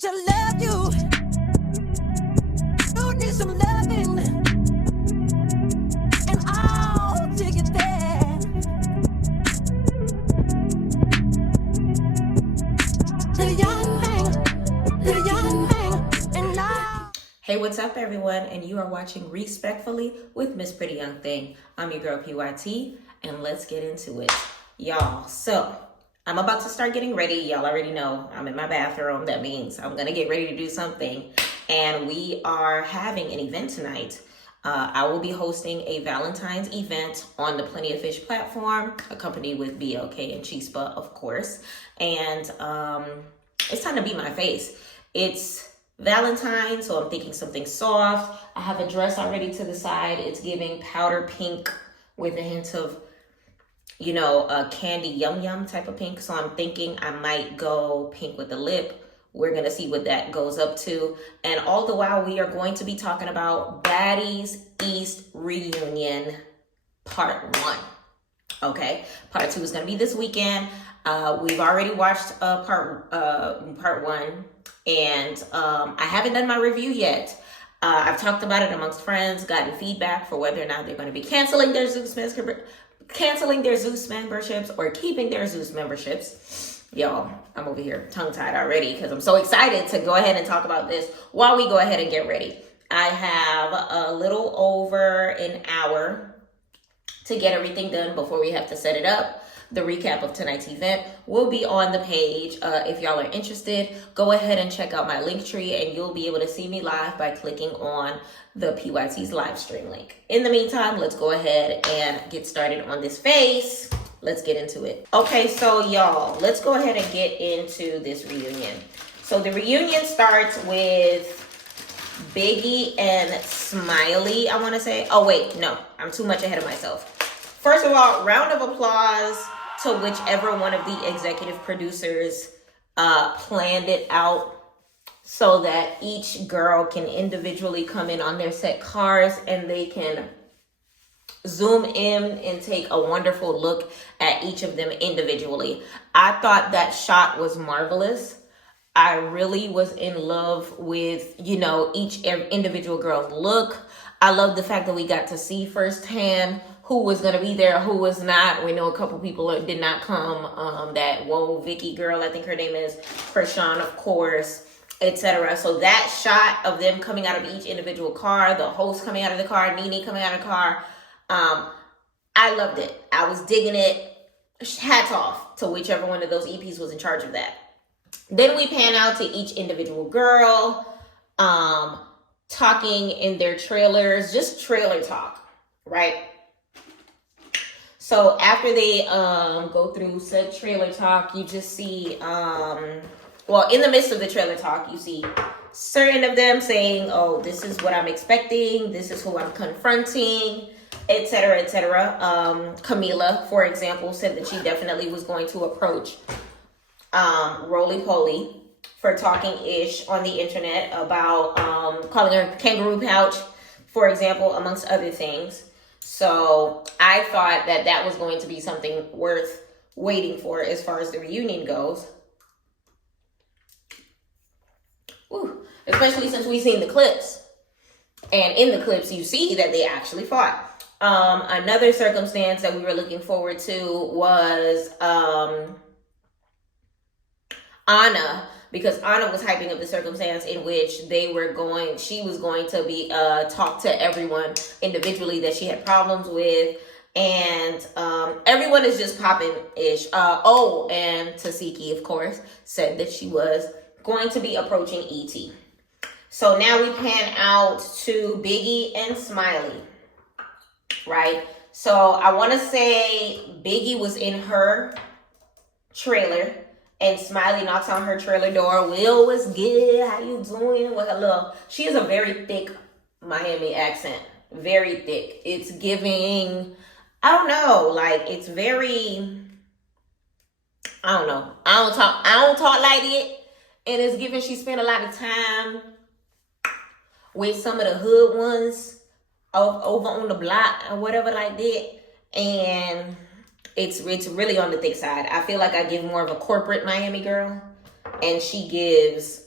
to love you. You need some loving, and I'll take it there. The young thing, and now. Hey, what's up, everyone? And you are watching Respectfully with Miss Pretty Young Thing. I'm your girl, PYT, and let's get into it. Y'all, so I'm about to start getting ready. Y'all already know I'm in my bathroom. That means I'm going to get ready to do something. And we are having an event tonight. I will be hosting a Valentine's event on the Plenty of Fish platform, accompanied with BLK and Chispa, of course. And it's time to be my face. It's Valentine's, so I'm thinking something soft. I have a dress already to the side. It's giving powder pink with a hint of, you know, a candy yum yum type of pink. So I'm thinking I might go pink with the lip. We're going to see what that goes up to. And all the while, we are going to be talking about Baddies East reunion part 1. Okay, part 2 is going to be this weekend. We've already watched part 1, and I haven't done my review yet. I've talked about it amongst friends, gotten feedback for whether or not they're going to be canceling their Zeus memberships or keeping their Zeus memberships. Y'all, I'm over here tongue-tied already because I'm so excited to go ahead and talk about this while we go ahead and get ready. I have a little over an hour to get everything done before we have to set it up. The recap of tonight's event will be on the page. If y'all are interested, go ahead and check out my Linktree, and you'll be able to see me live by clicking on the PYT's live stream link. In the meantime, let's go ahead and get started on this face. Let's get into it. Okay, so y'all, let's go ahead and get into this reunion. So the reunion starts with Biggie and Smiley, I want to say. Oh, wait, no, I'm too much ahead of myself. First of all, round of applause to whichever one of the executive producers planned it out so that each girl can individually come in on their set cars and they can zoom in and take a wonderful look at each of them individually. I thought that shot was marvelous. I really was in love with, you know, each individual girl's look. I love the fact that we got to see firsthand who was going to be there, who was not. We know a couple people did not come. That Vicky girl, I think her name is Krishan, of course, etc. So that shot of them coming out of each individual car, the host coming out of the car, Nene coming out of the car, I loved it. I was digging it. Hats off to whichever one of those EPs was in charge of that. Then we pan out to each individual girl, talking in their trailers, just trailer talk, right? So after they go through said trailer talk, you just see, well, in the midst of the trailer talk, you see certain of them saying, oh, this is what I'm expecting, this is who I'm confronting, etc., etc. Camila, for example, said that she definitely was going to approach Roly Poly for talking ish on the internet about calling her kangaroo pouch, for example, amongst other things. So I thought that that was going to be something worth waiting for as far as the reunion goes. Woo. Especially since we've seen the clips. And in the clips, you see that they actually fought. Another circumstance that we were looking forward to was Anna, because Anna was hyping up the circumstance in which she was going to be talk to everyone individually that she had problems with, and everyone is just popping ish. And Tasiki, of course, said that she was going to be approaching ET. So now we pan out to Biggie and Smiley, right? So I want to say Biggie was in her trailer, and Smiley knocks on her trailer door. Will, what's good? How you doing? With her little, she has a very thick Miami accent. Very thick. It's giving, I don't know, like it's very, I don't know. I don't talk like it. And it's giving she spent a lot of time with some of the hood ones over on the block or whatever like that. And it's really on the thick side. I feel like I give more of a corporate Miami girl, and she gives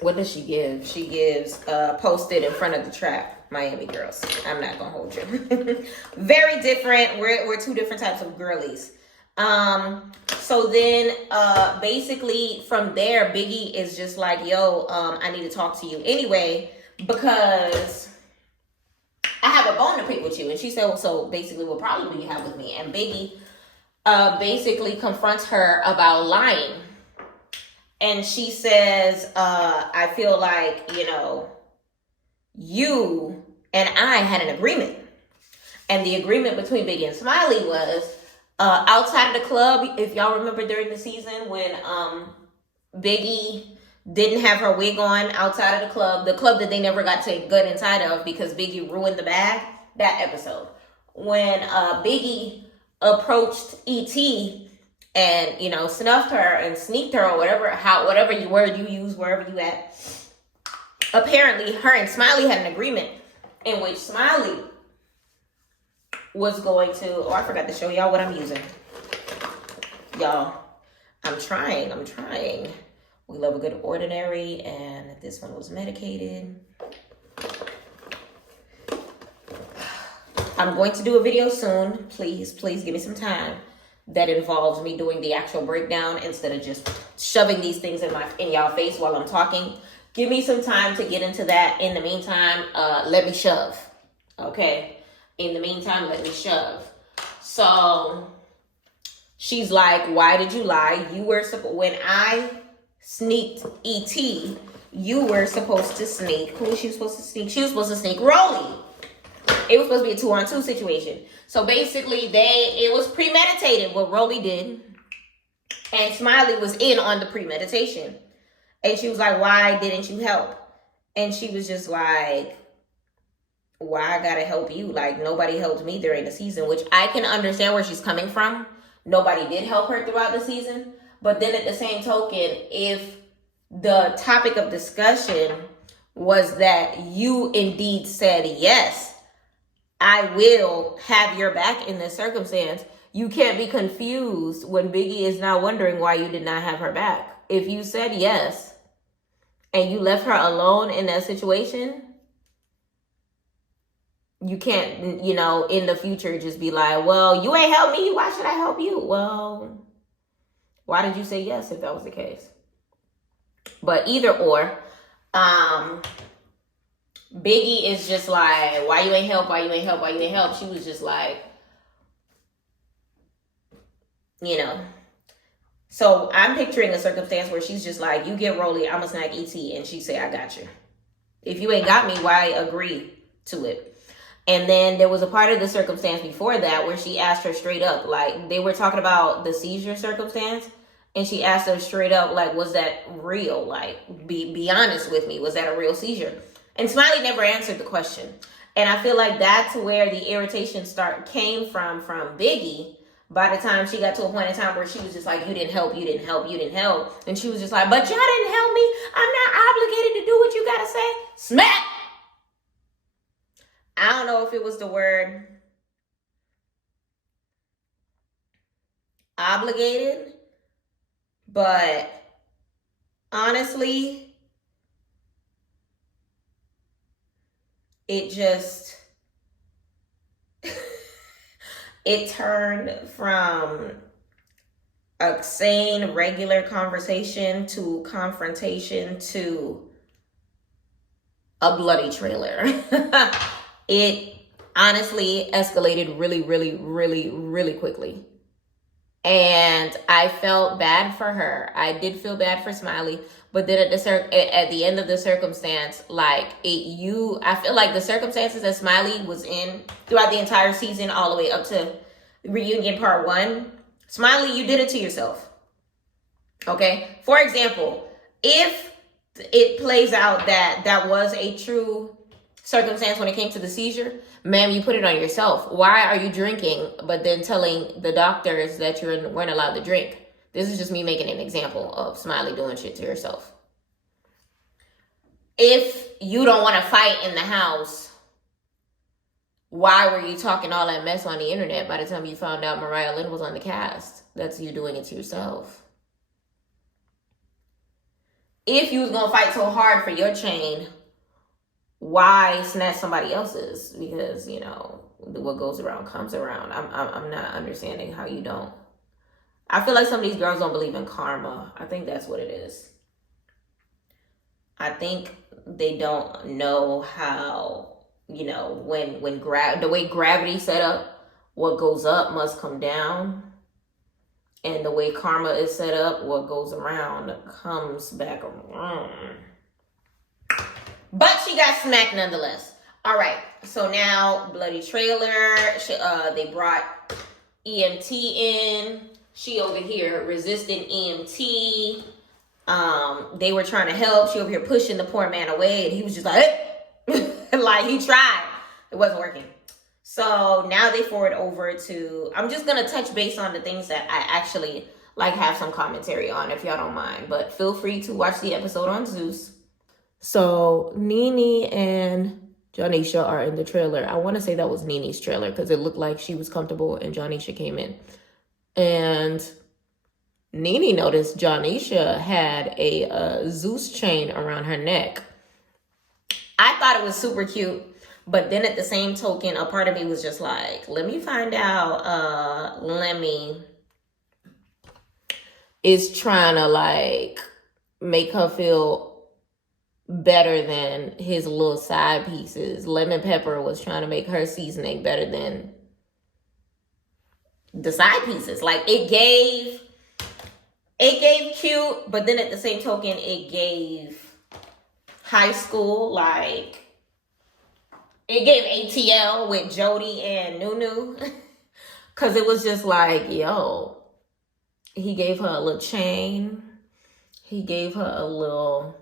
What does she give? She gives posted in front of the trap, Miami girls. I'm not gonna hold you. Very different. We're two different types of girlies. So then basically from there, Biggie is just like, yo, I need to talk to you anyway, because I have a bone to pick with you. And she said, well, so basically what problem do you have with me? And Biggie basically confronts her about lying. And she says, I feel like, you and I had an agreement. And the agreement between Biggie and Smiley was outside of the club. If y'all remember during the season when Biggie didn't have her wig on outside of the club that they never got to get inside of because Biggie ruined the bag, that episode. When Biggie approached E.T., and snuffed her and sneaked her or whatever word you use wherever you at. Apparently, her and Smiley had an agreement in which Smiley was going to. Oh, I forgot to show y'all what I'm using. Y'all, I'm trying. We love a good ordinary, and this one was medicated. I'm going to do a video soon. Please give me some time. That involves me doing the actual breakdown instead of just shoving these things in y'all face while I'm talking. Give me some time to get into that. In the meantime, let me shove. Okay? In the meantime, let me shove. So she's like, why did you lie? When I sneaked E.T., you were supposed to sneak. Who was she supposed to sneak? She was supposed to sneak Rolly. It was supposed to be a 2-on-2 situation. So basically, it was premeditated what Rolly did. And Smiley was in on the premeditation. And she was like, why didn't you help? And she was just like, why I gotta help you? Like, nobody helped me during the season, which I can understand where she's coming from. Nobody did help her throughout the season. But then at the same token, if the topic of discussion was that you indeed said yes, I will have your back in this circumstance, you can't be confused when Biggie is now wondering why you did not have her back. If you said yes and you left her alone in that situation, you can't, in the future just be like, well, you ain't helped me. Why should I help you? Well, why did you say yes if that was the case? But either or, Biggie is just like, why you ain't help? She was just like, So I'm picturing a circumstance where she's just like, you get Rolly, I'm going to snack E.T. And she say, I got you. If you ain't got me, why agree to it? And then there was a part of the circumstance before that where she asked her straight up, like they were talking about the seizure circumstance. And she asked her straight up, like, was that real? Like, be honest with me. Was that a real seizure? And Smiley never answered the question. And I feel like that's where the irritation came from Biggie. By the time she got to a point in time where she was just like, you didn't help. And she was just like, but y'all didn't help me. I'm not obligated to do what you got to say. Smack! I don't know if it was the word obligated, but honestly, it just, it turned from a sane, regular conversation to confrontation to a bloody trailer. It honestly escalated really, really, really, really quickly. And I felt bad for her. I did feel bad for Smiley. But then at the end of the circumstance, I feel like the circumstances that Smiley was in throughout the entire season, all the way up to reunion part 1, Smiley, you did it to yourself. Okay? For example, if it plays out that was a true circumstance when it came to the seizure, ma'am, you put it on yourself. Why are you drinking, but then telling the doctors that you weren't allowed to drink? This is just me making an example of Smiley doing shit to herself. If you don't want to fight in the house, why were you talking all that mess on the internet by the time you found out Mariah Lynn was on the cast? That's you doing it to yourself. if you was gonna fight so hard for your chain, why snatch somebody else's? Because, you know, what goes around comes around. I'm not understanding how you don't. I feel like some of these girls don't believe in karma. I think that's what it is. I think they don't know how, you know, when the way gravity set up, what goes up must come down. And the way karma is set up, what goes around comes back around. But she got smacked nonetheless. All right, so now bloody trailer. They brought EMT in. She over here resisting EMT. They were trying to help. She over here pushing the poor man away, and he was just like, like he tried. It wasn't working. So now they forward over to, I'm just going to touch base on the things that I actually like have some commentary on, if y'all don't mind. But feel free to watch the episode on Zeus. So Nene and Jonisha are in the trailer. I want to say that was Nene's trailer because it looked like she was comfortable and Jonisha came in. And Nene noticed Jonisha had a Zeus chain around her neck. I thought it was super cute. But then at the same token, a part of me was just like, let me find out. Lemmy is trying to like make her feel better than his little side pieces. Lemon Pepper was trying to make her seasoning better than the side pieces. Like it gave cute, but then at the same token, it gave high school, like it gave ATL with Jody and Nunu. Cause it was just like, yo, he gave her a little chain. He gave her a little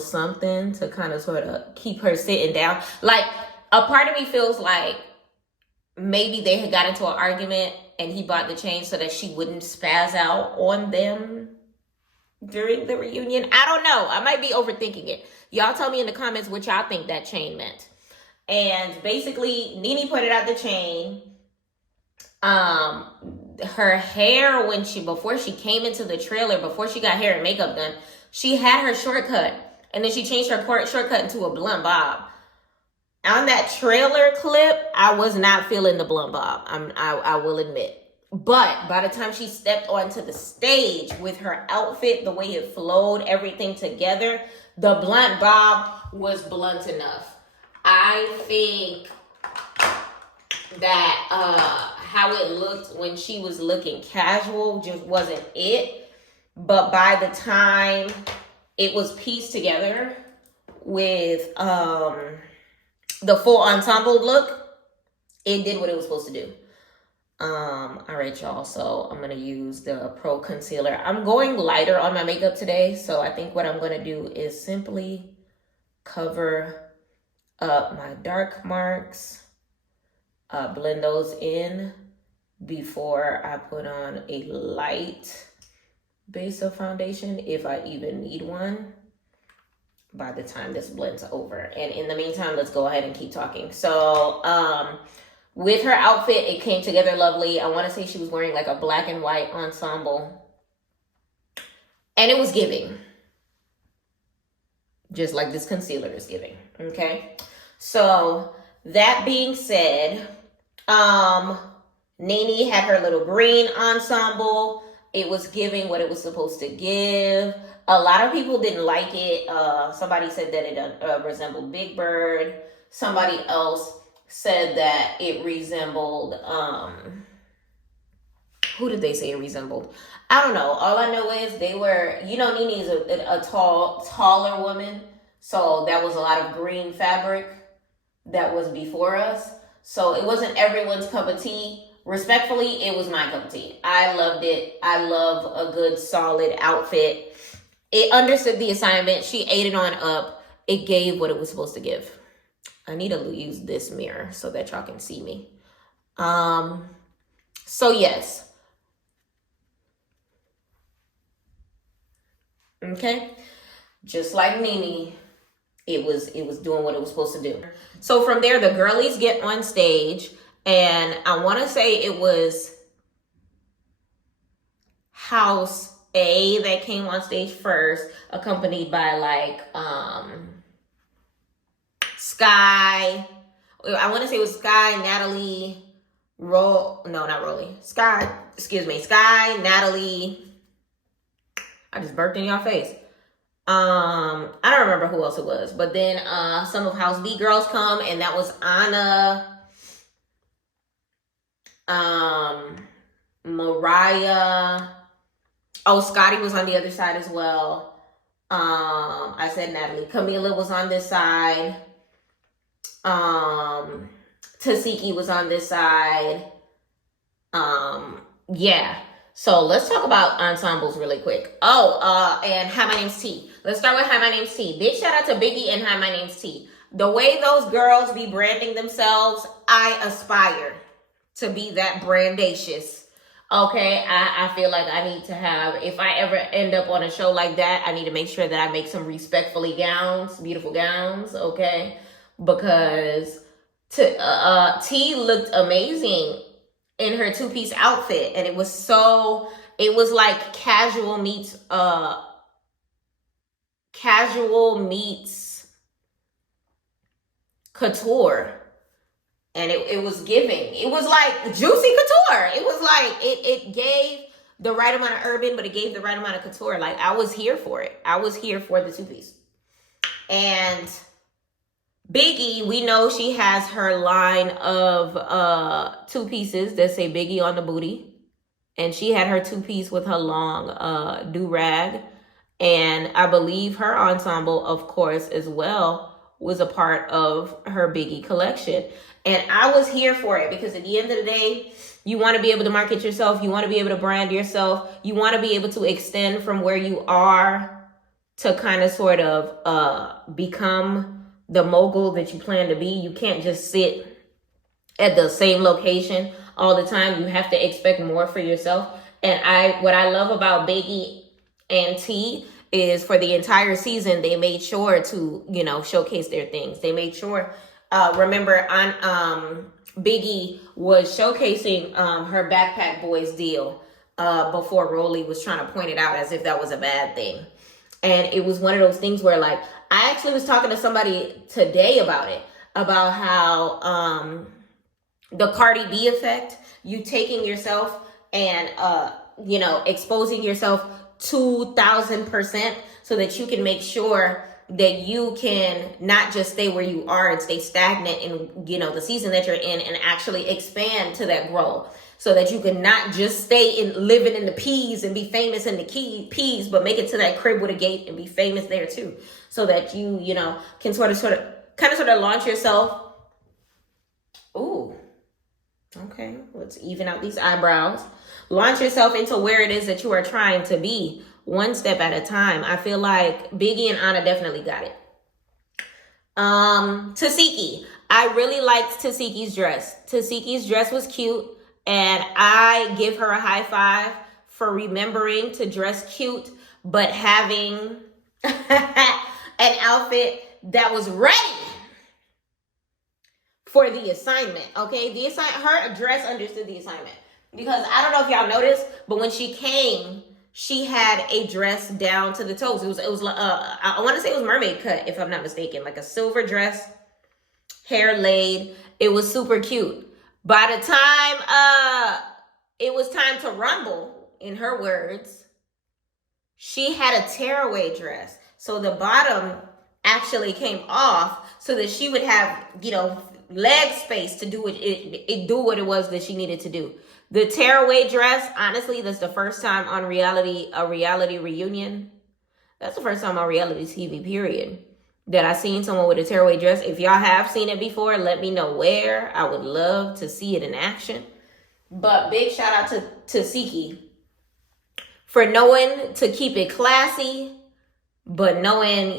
something to kind of sort of keep her sitting down. Like a part of me feels like maybe they had got into an argument and he bought the chain so that she wouldn't spaz out on them during the reunion. I don't know. I might be overthinking it. Y'all tell me in the comments what y'all think that chain meant. And basically, Nene pointed out the chain. Her hair, before she came into the trailer, before she got hair and makeup done, she had her shortcut. And then she changed her shortcut into a blunt bob. On that trailer clip, I was not feeling the blunt bob. I will admit. But by the time she stepped onto the stage with her outfit, the way it flowed, everything together, the blunt bob was blunt enough. I think that how it looked when she was looking casual just wasn't it. But by the time it was pieced together with the full ensemble look, it did what it was supposed to do. All right, y'all. So I'm going to use the Pro Concealer. I'm going lighter on my makeup today. So I think what I'm going to do is simply cover up my dark marks, blend those in before I put on a light base of foundation, if I even need one, by the time this blends over. And in the meantime, let's go ahead and keep talking. So with her outfit, it came together lovely. I want to say she was wearing like a black and white ensemble, and it was giving, just like this concealer is giving. Okay, so that being said, Nene had her little green ensemble. It was giving what it was supposed to give. A lot of people didn't like it. Somebody said that it resembled Big Bird. Somebody else said that it resembled, who did they say it resembled? I don't know. All I know is they were, you know, Nene is a taller woman. So that was a lot of green fabric that was before us. So it wasn't everyone's cup of tea. Respectfully, it was my cup of tea. I loved it. I love a good solid outfit. It understood the assignment. She ate it on up. It gave what it was supposed to give. I need to use this mirror so that y'all can see me. So yes. Okay. Just like Nene, it was doing what it was supposed to do. So from there, the girlies get on stage, and I want to say it was house A that came on stage first, accompanied by like Sky. I want to say it was Sky, Natalie, no, not Rolly. Sky, Natalie. I just burped in your face. I don't remember who else it was, but then some of House B girls come, and that was Anna, Mariah. Oh, Scotty was on the other side as well. I said Natalie. Camila was on this side. Tasiki was on this side. Yeah. So let's talk about ensembles really quick. Oh, and Hi, My Name's T. Let's start with Hi, My Name's T. Big shout out to Biggie and Hi, My Name's T. The way those girls be branding themselves, I aspire to be that brandacious. Okay, I feel like I need to have, if I ever end up on a show like that, I need to make sure that I make some respectfully gowns, beautiful gowns, okay? Because T looked amazing in her two-piece outfit, and it was like casual meets couture. And it was giving. It was like juicy couture. It was like, it gave the right amount of urban, but it gave the right amount of couture. Like, I was here for it. I was here for the two-piece. And Biggie, we know she has her line of two pieces that say Biggie on the booty. And she had her two-piece with her long do-rag. And I believe her ensemble, of course, as well, was a part of her Biggie collection. And I was here for it because at the end of the day, you want to be able to market yourself. You want to be able to brand yourself. You want to be able to extend from where you are to kind of sort of become the mogul that you plan to be. You can't just sit at the same location all the time. You have to expect more for yourself. And what I love about Biggie and T is for the entire season, they made sure to, showcase their things. They made sure, remember Biggie was showcasing her Backpack Boys deal before Rolly was trying to point it out as if that was a bad thing. And it was one of those things where, like, I actually was talking to somebody today about it, about how the Cardi B effect, you taking yourself and, exposing yourself 2,000% so that you can make sure that you can not just stay where you are and stay stagnant in, the season that you're in, and actually expand to that growth, so that you can not just stay in living in the P's and be famous in the P's, but make it to that crib with a gate and be famous there too, so that you, can sort of launch yourself. Ooh, okay, let's even out these eyebrows. Launch yourself into where it is that you are trying to be, one step at a time. I feel like Biggie and Anna definitely got it. Tasiki. I really liked Tasiki's dress. Tasiki's dress was cute, and I give her a high five for remembering to dress cute, but having an outfit that was ready for the assignment. Okay, her dress understood the assignment. Because I don't know if y'all noticed, but when she came, she had a dress down to the toes. It was I want to say it was mermaid cut, if I'm not mistaken, like a silver dress, hair laid. It was super cute. By the time it was time to rumble, in her words, she had a tearaway dress. So the bottom actually came off so that she would have, leg space to do what it was that she needed to do. The tearaway dress, honestly, that's the first time on a reality reunion. That's the first time on reality TV, period, that I seen someone with a tearaway dress. If y'all have seen it before, let me know where. I would love to see it in action. But big shout out to Siki for knowing to keep it classy, but knowing,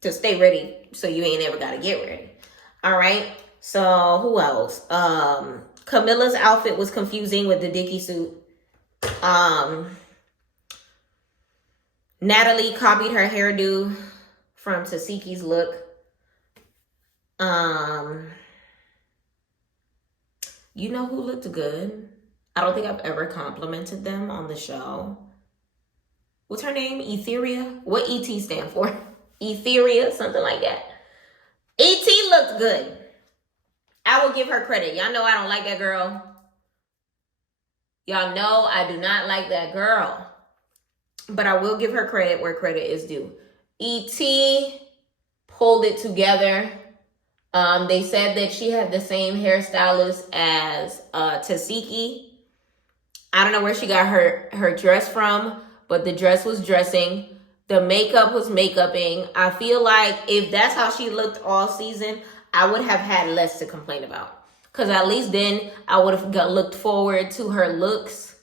to stay ready so you ain't ever got to get ready. All right. So who else? Camilla's outfit was confusing with the Dickie suit. Natalie copied her hairdo from Tasiki's look. You know who looked good? I don't think I've ever complimented them on the show. What's her name? Etheria? What ET stand for? Etheria, something like that. ET looked good. I will give her credit. Y'all know I don't like that girl. Y'all know I do not like that girl. But I will give her credit where credit is due. ET pulled it together. They said that she had the same hairstylist as Tasiki. I don't know where she got her dress from, but the dress was dressing. The makeup was makeuping. I feel like if that's how she looked all season, I would have had less to complain about. Because at least then I would have looked forward to her looks.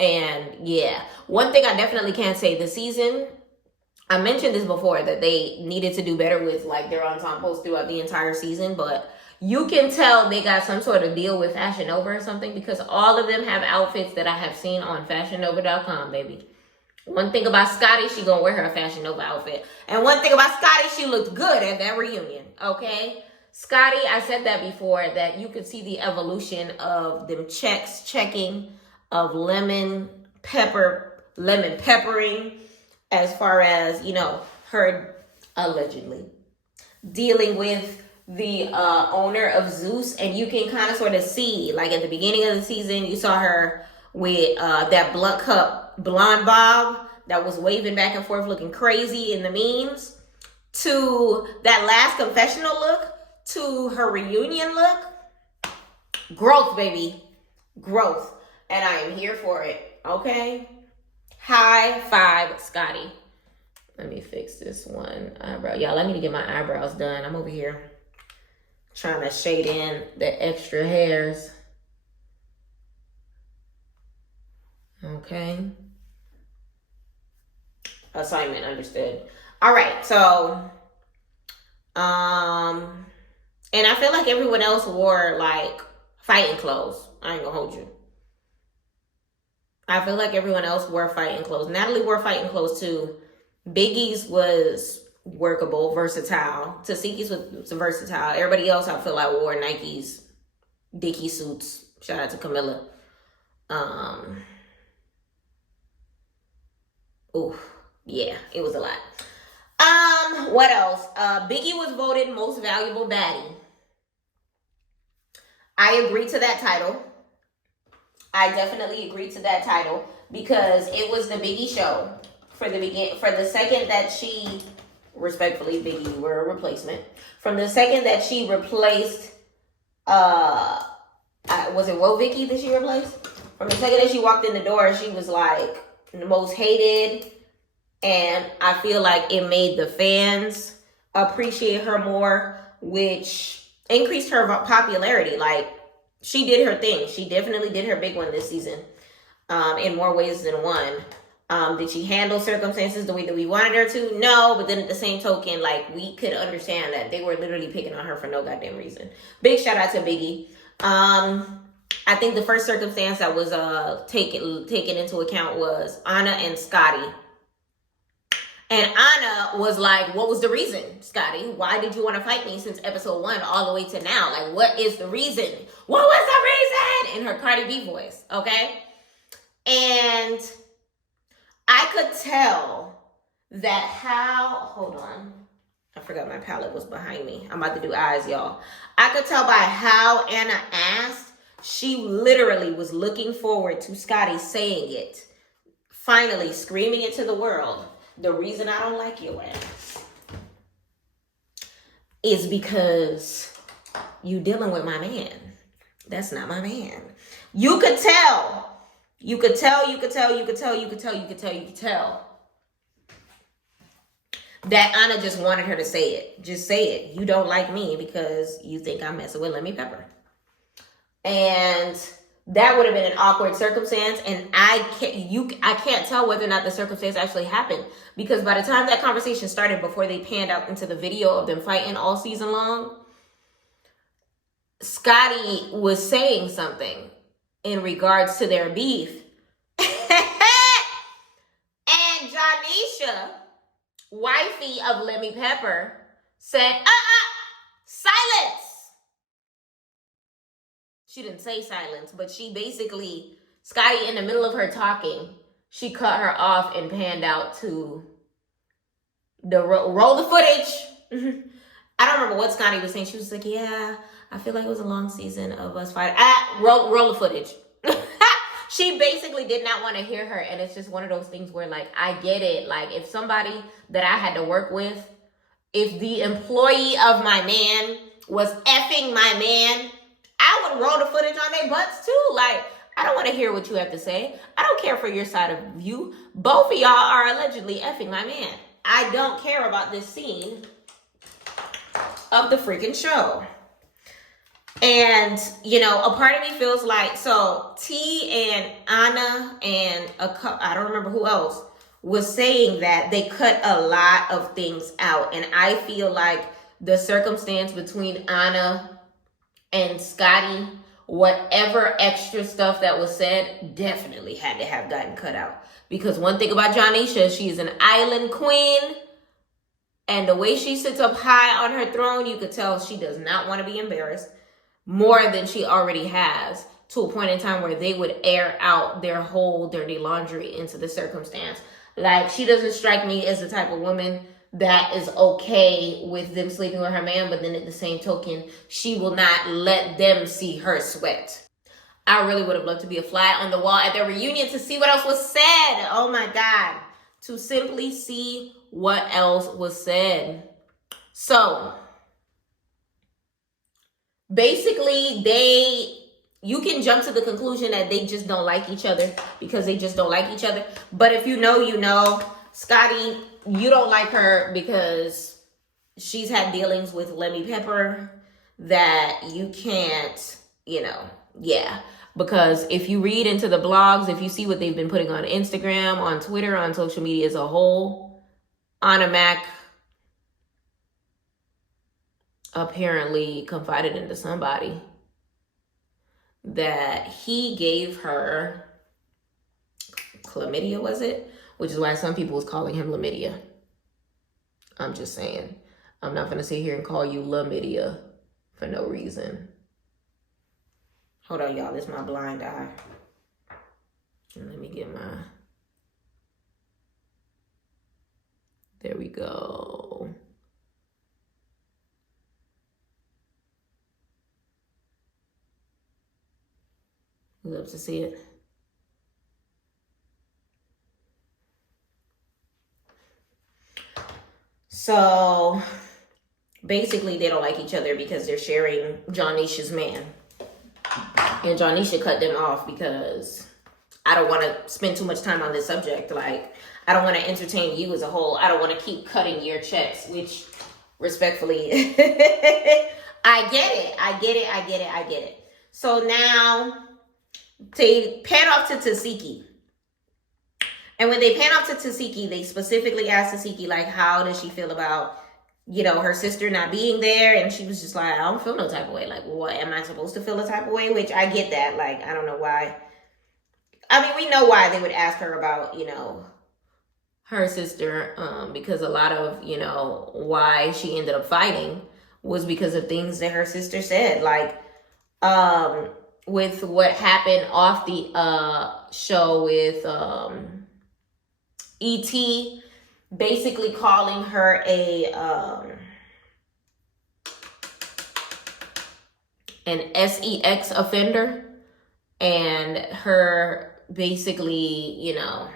And yeah, one thing I definitely can't say this season, I mentioned this before, that they needed to do better with like their ensembles throughout the entire season, but you can tell they got some sort of deal with Fashion Nova or something, because all of them have outfits that I have seen on fashionnova.com, baby. One thing about Scotty, she gonna wear her Fashion Nova outfit. And one thing about Scotty, she looked good at that reunion, okay? Scotty, I said that before, that you could see the evolution of them checking, of lemon peppering, as far as, you know, her allegedly dealing with the owner of Zeus. And you can kind of sort of see, like at the beginning of the season, you saw her with that blunt cup blonde bob that was waving back and forth looking crazy in the memes, to that last confessional look, to her reunion look. Growth, baby. Growth. And I am here for it, okay? High five, Scotty. Let me fix this one eyebrow. Y'all, I need to get my eyebrows done. I'm over here trying to shade in the extra hairs. Okay. Assignment understood. All right, so, and I feel like everyone else wore like fighting clothes. I ain't gonna hold you. I feel like everyone else wore fighting clothes. Natalie wore fighting clothes too. Biggie's was workable, versatile. Tasiki's was versatile. Everybody else, I feel like, wore Nike's, Dickie suits. Shout out to Camilla. Yeah, it was a lot. What else? Biggie was voted most valuable baddie. I agree to that title. I definitely agreed to that title because it was the Biggie show. For the second that she, respectfully, Biggie, you were a replacement. From the second that she replaced, was it Woah Vicky that she replaced? From the second that she walked in the door, she was like the most hated. And I feel like it made the fans appreciate her more, which increased her popularity. Like, she did her thing. She definitely did her big one this season, in more ways than one. Did she handle circumstances the way that we wanted her to? No, but then at the same token, like, we could understand that they were literally picking on her for no goddamn reason. Big shout out to Biggie. I think the first circumstance that was taken into account was Anna and Scotty. And Anna was like, what was the reason, Scotty? Why did you want to fight me since episode 1 all the way to now? Like, what is the reason? What was the reason? In her Cardi B voice, okay? And I could tell that hold on. I forgot my palette was behind me. I'm about to do eyes, y'all. I could tell by how Anna asked, she literally was looking forward to Scotty saying it. Finally, screaming it to the world. The reason I don't like your ass is because you dealing with my man. That's not my man. You could tell. You could tell that Anna just wanted her to say it. Just say it. You don't like me because you think I'm messing with Lemmy Pepper. And that would have been an awkward circumstance, and I can't tell whether or not the circumstance actually happened, because by the time that conversation started, before they panned out into the video of them fighting all season long, Scotty was saying something in regards to their beef. And Janisha, wifey of Lemmy Pepper, said, silence. she didn't say silence, but she basically, Scotty, in the middle of her talking, she cut her off and panned out to the roll the footage. I don't remember what Scotty was saying. She was like, yeah, I feel like it was a long season of us fighting. Roll the footage. She basically did not want to hear her. And it's just one of those things where, like, I get it. Like, if somebody that I had to work with, if the employee of my man was effing my man, I would roll the footage on their butts too. Like, I don't want to hear what you have to say. I don't care for your side of view. Both of y'all are allegedly effing my man. I don't care about this scene of the freaking show. And, you know, a part of me feels like, so T and Anna and I don't remember who else was saying that they cut a lot of things out. And I feel like the circumstance between Anna and Scotty, whatever extra stuff that was said, definitely had to have gotten cut out. Because one thing about Jonisha, she is an island queen. And the way she sits up high on her throne, you could tell she does not want to be embarrassed more than she already has, to a point in time where they would air out their whole dirty laundry into the circumstance. Like, she doesn't strike me as the type of woman that is okay with them sleeping with her man, but then at the same token, she will not let them see her sweat. I really would have loved to be a fly on the wall at their reunion to see what else was said. Oh my God. To simply see what else was said. So, basically, you can jump to the conclusion that they just don't like each other because they just don't like each other. But if you know, you know. Scotty, you don't like her because she's had dealings with Lemmy Pepper that you can't, you know, yeah. Because if you read into the blogs, if you see what they've been putting on Instagram, on Twitter, on social media as a whole, Anna Mac apparently confided into somebody that he gave her chlamydia, was it? Which is why some people was calling him Lamidia. I'm just saying. I'm not going to sit here and call you Lamidia for no reason. Hold on, y'all. This is my blind eye. And let me get my... There we go. Love to see it. So basically they don't like each other because they're sharing Jonisha's man. And Jonisha cut them off because I don't want to spend too much time on this subject. Like, I don't want to entertain you as a whole. I don't want to keep cutting your checks, which respectfully, I get it. So now they pan off to Tasiki. And when they pan off to Tasiki, they specifically asked Tasiki, like, how does she feel about, you know, her sister not being there? And she was just like, I don't feel no type of way. Like, what, am I supposed to feel a type of way? Which I get that. Like, I don't know why. I mean, we know why they would ask her about, you know, her sister. Because a lot of, you know, why she ended up fighting was because of things that her sister said. Like, with what happened off the show with... E.T. basically calling her an sex offender, and her basically, you know,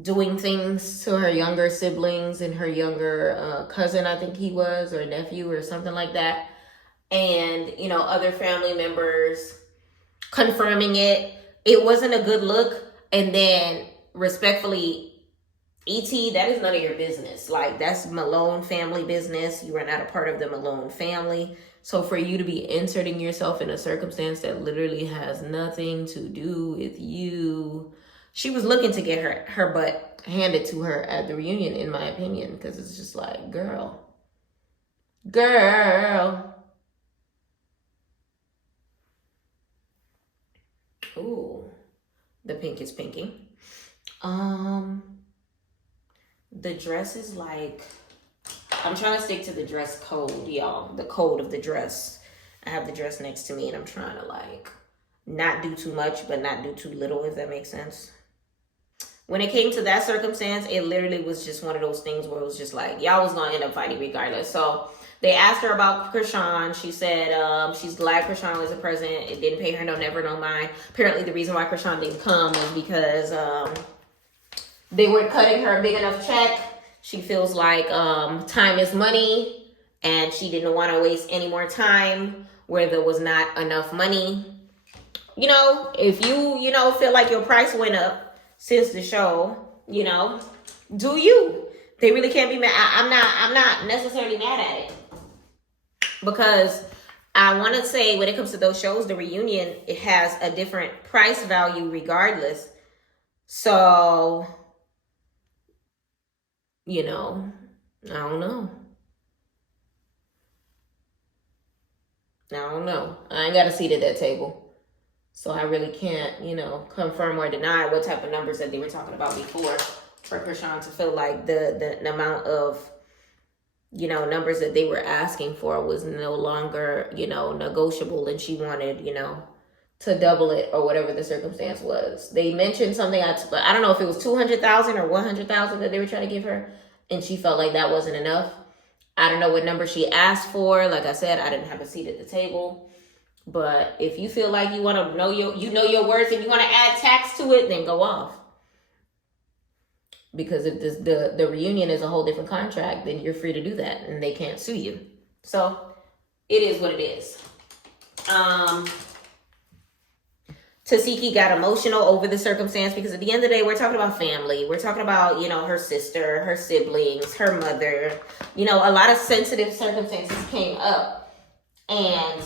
doing things to her younger siblings and her younger cousin, I think he was, or nephew or something like that. And, you know, other family members confirming it. It wasn't a good look. And then, respectfully, E.T., that is none of your business. Like, that's Malone family business. You are not a part of the Malone family. So for you to be inserting yourself in a circumstance that literally has nothing to do with you, she was looking to get her butt handed to her at the reunion, in my opinion, because it's just like, girl. Ooh, the pink is pinky. The dress is like, I'm trying to stick to the dress code, y'all. The code of the dress. I have the dress next to me and I'm trying to like not do too much, but not do too little, if that makes sense. When it came to that circumstance, it literally was just one of those things where it was just like, y'all was going to end up fighting regardless. So they asked her about Krishan. She said she's glad Krishan was a president. It didn't pay her no never, no mind. Apparently the reason why Krishan didn't come was because they weren't cutting her a big enough check. She feels like time is money, and she didn't want to waste any more time where there was not enough money. You know, if you know, feel like your price went up since the show, you know, do you? They really can't be mad. I'm not necessarily mad at it, because I want to say when it comes to those shows, the reunion, it has a different price value regardless. So, you know, I don't know. I ain't got a seat at that table. So I really can't, you know, confirm or deny what type of numbers that they were talking about before for Krishan to feel like the amount of, you know, numbers that they were asking for was no longer, you know, negotiable, and she wanted, you know, to double it or whatever the circumstance was. They mentioned something, but I don't know if it was 200,000 or 100,000 that they were trying to give her, and she felt like that wasn't enough. I don't know what number she asked for. Like I said, I didn't have a seat at the table. But if you feel like you want to know your worth and you want to add tax to it, then go off. Because if the reunion is a whole different contract, then you're free to do that and they can't sue you. So it is what it is. Tasiki got emotional over the circumstance because at the end of the day, we're talking about family. We're talking about, you know, her sister, her siblings, her mother. You know, a lot of sensitive circumstances came up, and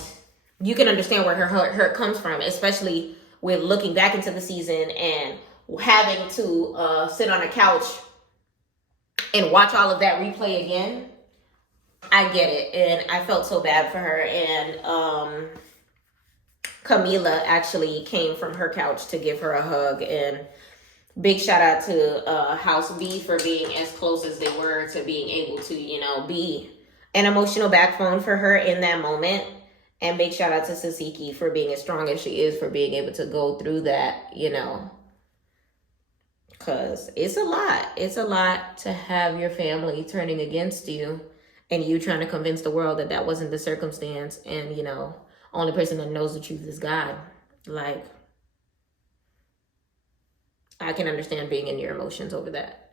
you can understand where her hurt comes from, especially with looking back into the season and having to sit on a couch and watch all of that replay again. I get it, and I felt so bad for her. And Camila actually came from her couch to give her a hug, and big shout out to House B for being as close as they were to being able to, you know, be an emotional backbone for her in that moment. And big shout out to Sasiki for being as strong as she is, for being able to go through that, you know, because it's a lot. It's a lot to have your family turning against you and you trying to convince the world that that wasn't the circumstance. And, you know, only person that knows the truth is God. Like, I can understand being in your emotions over that.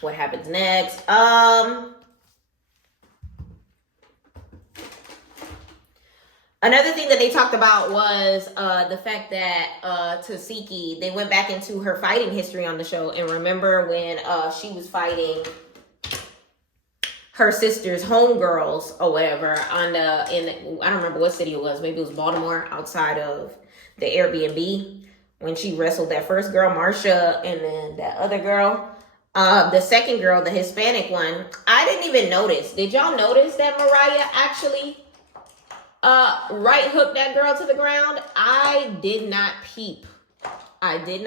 What happens next? Another thing that they talked about was the fact that Tasiki, they went back into her fighting history on the show. And remember when she was fighting her sister's homegirls or whatever on I don't remember what city it was. Maybe it was Baltimore, outside of the Airbnb, when she wrestled that first girl, Marsha, and then that other girl. The second girl, the Hispanic one, I didn't even notice. Did y'all notice that Mariah actually right hook that girl to the ground? I did not peep. But they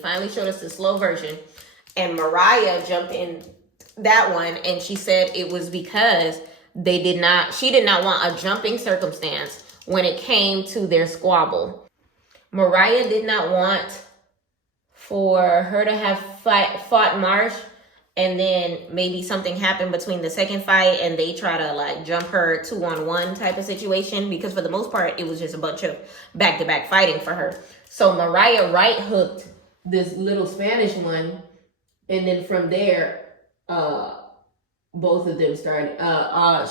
finally showed us the slow version, and Mariah jumped in that one, and she said it was because she did not want a jumping circumstance when it came to their squabble. Mariah did not want for her to have fought Marsh, and then maybe something happened between the second fight and they try to like jump her 2-on-1 type of situation, because for the most part, it was just a bunch of back-to-back fighting for her. So Mariah right hooked this little Spanish one, and then from there, both of them started, I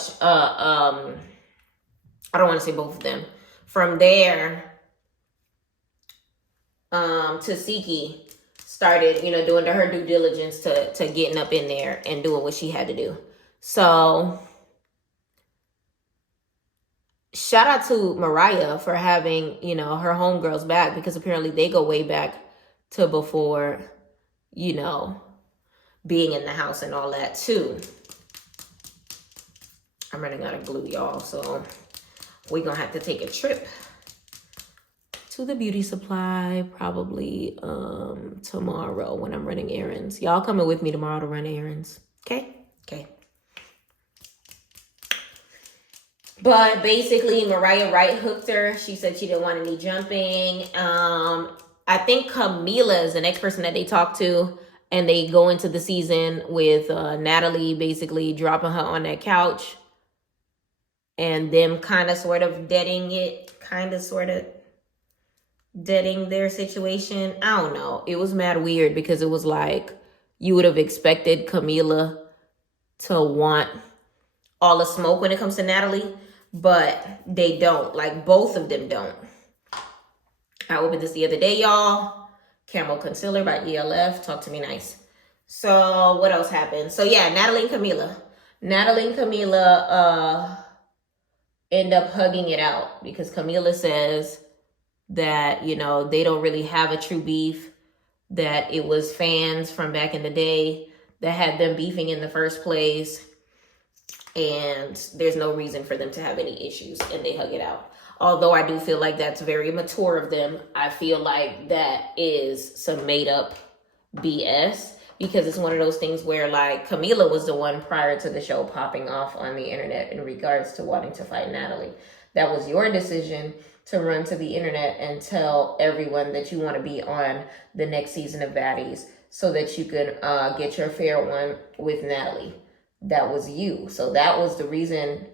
don't want to say both of them. From there, Tasiki started, you know, doing her due diligence to getting up in there and doing what she had to do. So shout out to Mariah for having, you know, her homegirls back, because apparently they go way back to before, you know, being in the house and all that too. I'm running out of glue, y'all, so we're gonna have to take a trip to the beauty supply probably tomorrow when I'm running errands. Y'all coming with me tomorrow to run errands. Okay. But basically, Mariah Wright hooked her. She said she didn't want any jumping. I think Camila is the next person that they talk to, and they go into the season with Natalie basically dropping her on that couch, and them kind of sort of deading it, kind of sort of deading their situation. I don't know. It was mad weird because it was like you would have expected Camila to want all the smoke when it comes to Natalie, but they don't. Like, both of them don't. I opened this the other day, y'all. Camo Concealer by ELF. Talk to me nice. So what else happened? So yeah, Natalie and Camila. Natalie and Camila end up hugging it out because Camila says that, you know, they don't really have a true beef, that it was fans from back in the day that had them beefing in the first place, and there's no reason for them to have any issues, and they hug it out. Although I do feel like that's very mature of them, I feel like that is some made up BS, because it's one of those things where, like, Camila was the one prior to the show popping off on the internet in regards to wanting to fight Natalie. That was your decision to run to the internet and tell everyone that you want to be on the next season of Baddies so that you can get your fair one with Natalie. That was you. So that was the reason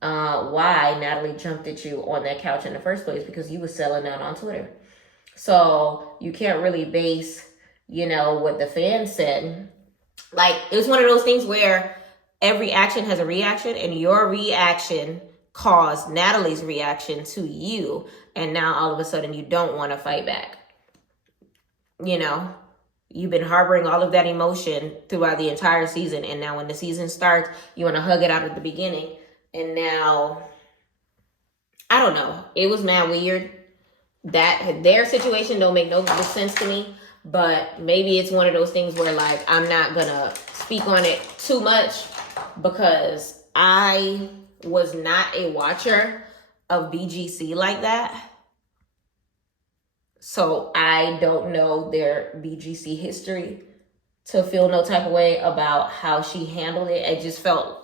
why Natalie jumped at you on that couch in the first place, because you was selling out on Twitter. So you can't really base, you know, what the fans said. Like, it was one of those things where every action has a reaction, and your reaction caused Natalie's reaction to you, and now all of a sudden you don't want to fight back. You know, you've been harboring all of that emotion throughout the entire season, and now when the season starts, you want to hug it out at the beginning, and now, I don't know. It was mad weird. That their situation don't make no sense to me, but maybe it's one of those things where, like, I'm not gonna speak on it too much because I was not a watcher of BGC like that. So I don't know their BGC history to feel no type of way about how she handled it. It just felt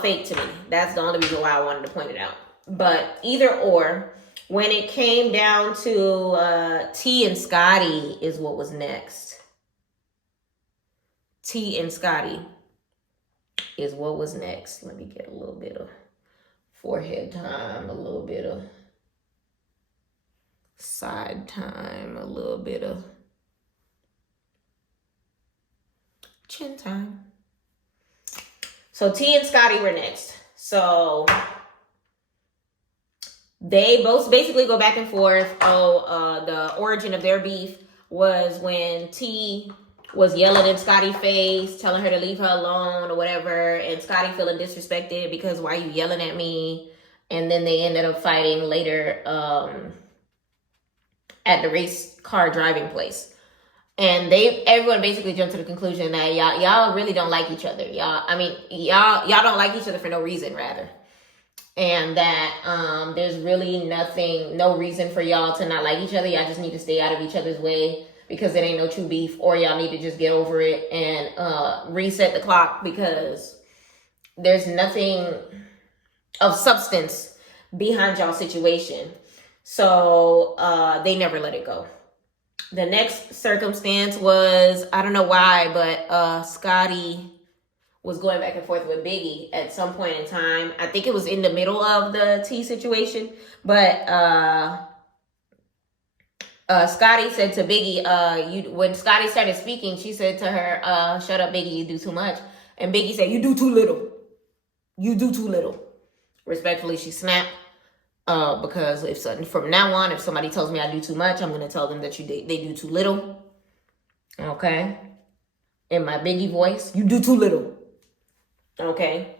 fake to me. That's the only reason why I wanted to point it out. But either or, when it came down to T and Scotty is what was next. T and Scotty is what was next. Let me get a little bit of forehead time, a little bit of side time, a little bit of chin time. So T and Scotty were next. So they both basically go back and forth. The origin of their beef was when T was yelling in Scotty's face, telling her to leave her alone or whatever, and Scotty feeling disrespected because why are you yelling at me? And then they ended up fighting later at the race car driving place. And everyone basically jumped to the conclusion that y'all really don't like each other. Y'all don't like each other for no reason, rather. And that there's really no reason for y'all to not like each other. Y'all just need to stay out of each other's way because it ain't no true beef, or y'all need to just get over it and reset the clock because there's nothing of substance behind y'all's situation. So they never let it go. The next circumstance was, I don't know why, but Scotty was going back and forth with Biggie at some point in time. I think it was in the middle of the T situation, but Scotty said to Biggie, when Scotty started speaking, she said to her, shut up, Biggie, you do too much. And Biggie said, you do too little. You do too little. Respectfully, she snapped. Because from now on, if somebody tells me I do too much, I'm going to tell them that they do too little. Okay? In my Biggie voice, you do too little. Okay?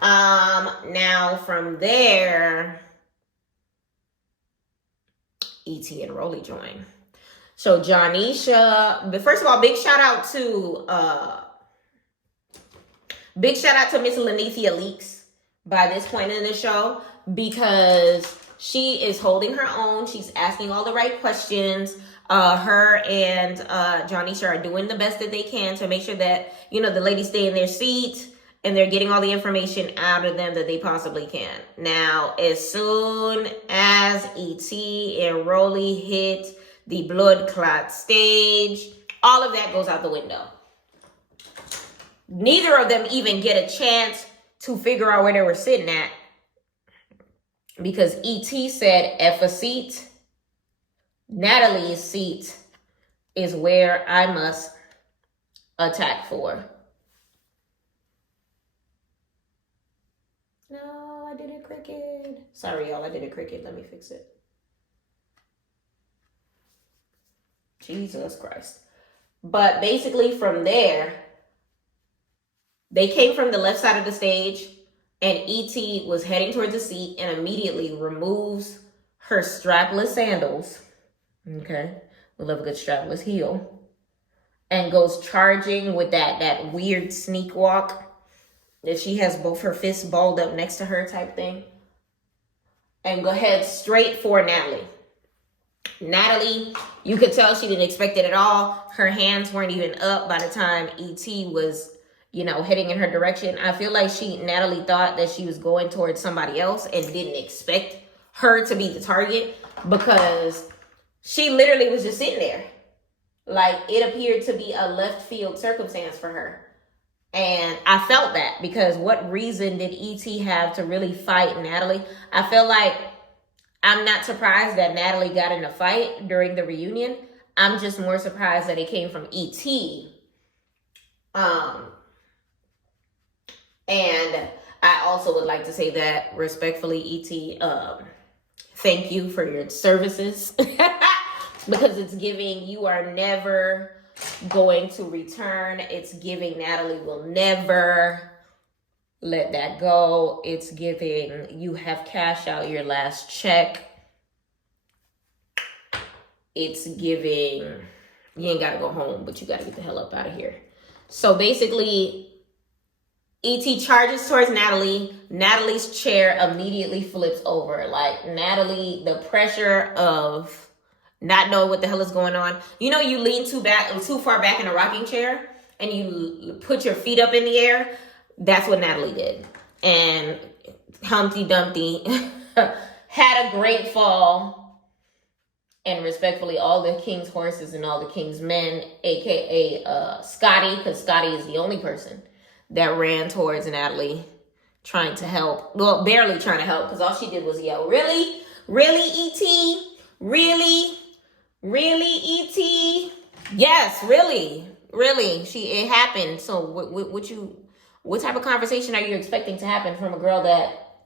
Now from there, E.T. and Rolly join. So Johnisha, but first of all, big shout out to Miss Lanithia Leaks by this point in the show, because she is holding her own. She's asking all the right questions. Her and Johnisha are doing the best that they can to make sure that, the ladies stay in their seat and they're getting all the information out of them that they possibly can. Now, as soon as E.T. and Rolly hit the blood clot stage, all of that goes out the window. Neither of them even get a chance to figure out where they were sitting at, because E.T. said, F a seat. Natalie's seat is where I must attack for. No, I did a cricket. Sorry, y'all, I did a cricket. Let me fix it. Jesus Christ. But basically from there, they came from the left side of the stage, and E.T. was heading towards the seat and immediately removes her strapless sandals. Okay, we love a good strapless heel. And goes charging with that weird sneak walk that she has both her fists balled up next to her type thing. And go ahead straight for Natalie. Natalie, you could tell she didn't expect it at all. Her hands weren't even up by the time E.T. was, heading in her direction. I feel like Natalie thought that she was going towards somebody else and didn't expect her to be the target, because she literally was just sitting there. Like, it appeared to be a left field circumstance for her. And I felt that, because what reason did E.T. have to really fight Natalie? I feel like I'm not surprised that Natalie got in a fight during the reunion. I'm just more surprised that it came from E.T. And I also would like to say that respectfully, E.T., thank you for your services. Because it's giving you are never going to return. It's giving Natalie will never let that go. It's giving you have cashed out your last check. It's giving you ain't got to go home, but you got to get the hell up out of here. So basically, E.T. charges towards Natalie. Natalie's chair immediately flips over. Like, Natalie, the pressure of not knowing what the hell is going on. You lean too far back in a rocking chair and you put your feet up in the air. That's what Natalie did. And Humpty Dumpty had a great fall. And respectfully, all the king's horses and all the king's men, aka Scotty, because Scotty is the only person that ran towards Natalie trying to help. Well, barely trying to help, because all she did was yell, "Really? Really, E.T.? Really? Really, E.T.? Yes, really. Really." It happened. So what type of conversation are you expecting to happen from a girl that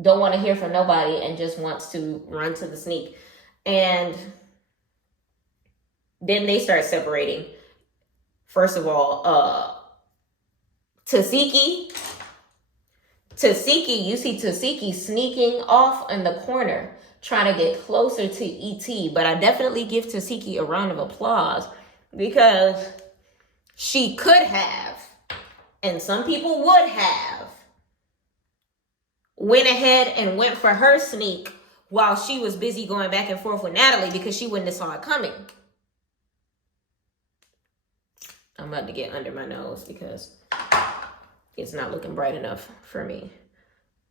don't want to hear from nobody and just wants to run to the sneak? And then they start separating. First of all, Tasiki, you see Tasiki sneaking off in the corner, trying to get closer to E.T. But I definitely give Tasiki a round of applause, because she could have, and some people would have, went ahead and went for her sneak while she was busy going back and forth with Natalie, because she wouldn't have saw it coming. I'm about to get under my nose because it's not looking bright enough for me.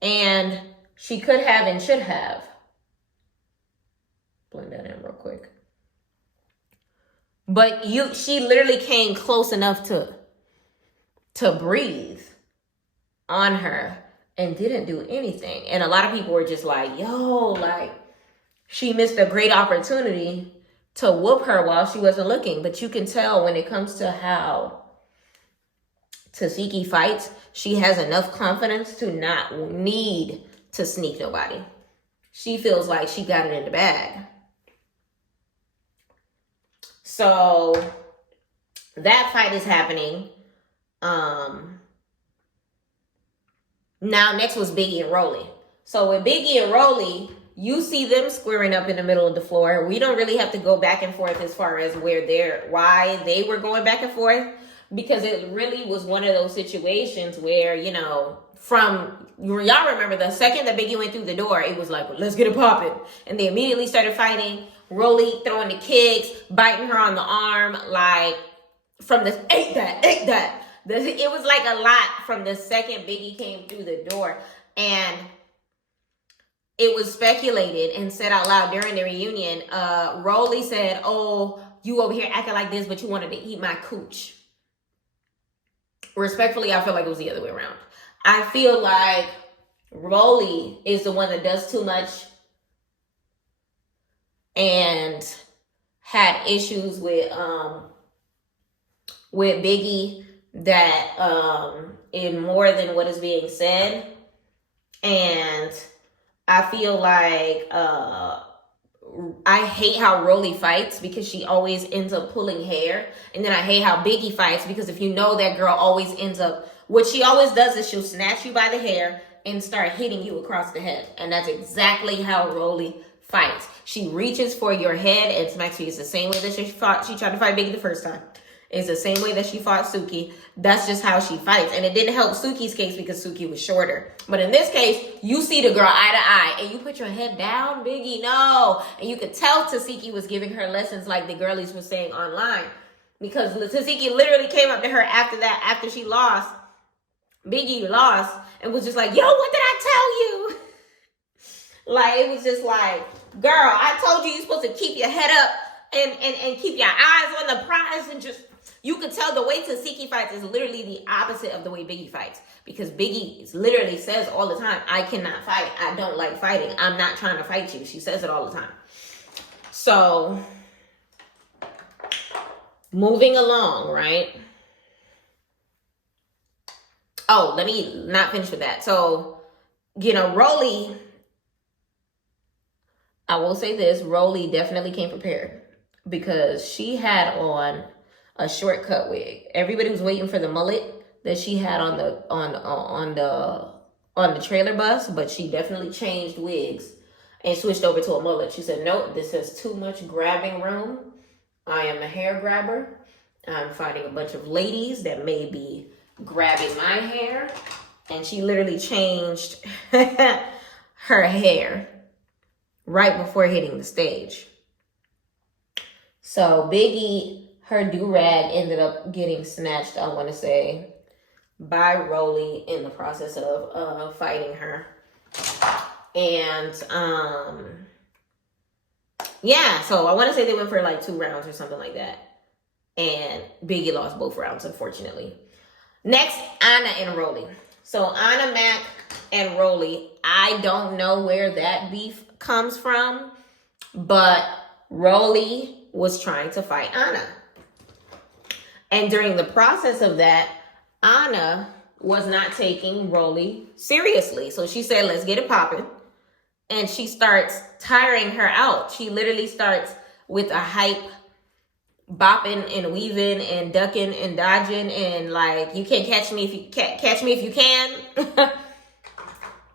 And she could have and should have. Blend that in real quick. But she literally came close enough to breathe on her and didn't do anything. And a lot of people were just like, yo, like, she missed a great opportunity to whoop her while she wasn't looking. But you can tell when it comes to how Tasiki fights, she has enough confidence to not need to sneak nobody. She feels like she got it in the bag. So that fight is happening. Now next was Biggie and Rolly. So with Biggie and Rolly, you see them squaring up in the middle of the floor. We don't really have to go back and forth as far as why they were going back and forth, because it really was one of those situations where, y'all remember the second that Biggie went through the door, it was like, well, let's get it popping. And they immediately started fighting. Rolly throwing the kicks, biting her on the arm, like from the ate that. It was like a lot from the second Biggie came through the door. And it was speculated and said out loud during the reunion, Rolly said, oh, you over here acting like this, but you wanted to eat my cooch. Respectfully, I feel like it was the other way around. I feel like Rolly is the one that does too much and had issues with Biggie that in more than what is being said. And I feel like I hate how Rolly fights because she always ends up pulling hair. And then I hate how Biggie fights because if you know that girl always ends up, what she always does is she'll snatch you by the hair and start hitting you across the head. And that's exactly how Rolly fights. She reaches for your head and smacks you. It's the same way that she tried to fight Biggie the first time. It's the same way that she fought Suki. That's just how she fights. And it didn't help Suki's case because Suki was shorter. But in this case, you see the girl eye to eye and you put your head down, Biggie, no. And you could tell Tasiki was giving her lessons like the girlies were saying online. Because Tasiki literally came up to her after that, after she lost. Biggie lost and was just like, yo, what did I tell you? Like, it was just like, girl, I told you you're supposed to keep your head up and keep your eyes on the prize and just... You could tell the way Tasiki fights is literally the opposite of the way Biggie fights. Because Biggie literally says all the time, I cannot fight. I don't like fighting. I'm not trying to fight you. She says it all the time. So, moving along, right? Oh, let me not finish with that. So, you know, Rolly, I will say this, Rolly definitely came prepared. Because she had on a shortcut wig. Everybody was waiting for the mullet that she had on the trailer bus, but she definitely changed wigs and switched over to a mullet. She said, nope, this has too much grabbing room. I am a hair grabber. I'm fighting a bunch of ladies that may be grabbing my hair. And she literally changed her hair right before hitting the stage. So Biggie, her do-rag ended up getting snatched, I want to say, by Rolly in the process of fighting her. And, yeah, so I want to say they went for like 2 rounds or something like that. And Biggie lost both rounds, unfortunately. Next, Anna and Rolly. So Anna Mac and Rolly, I don't know where that beef comes from, but Rolly was trying to fight Anna. And during the process of that, Anna was not taking Rolly seriously. So she said, let's get it popping. And she starts tiring her out. She literally starts with a hype, bopping and weaving and ducking and dodging. And like, you can't catch me if you can't catch me if you can.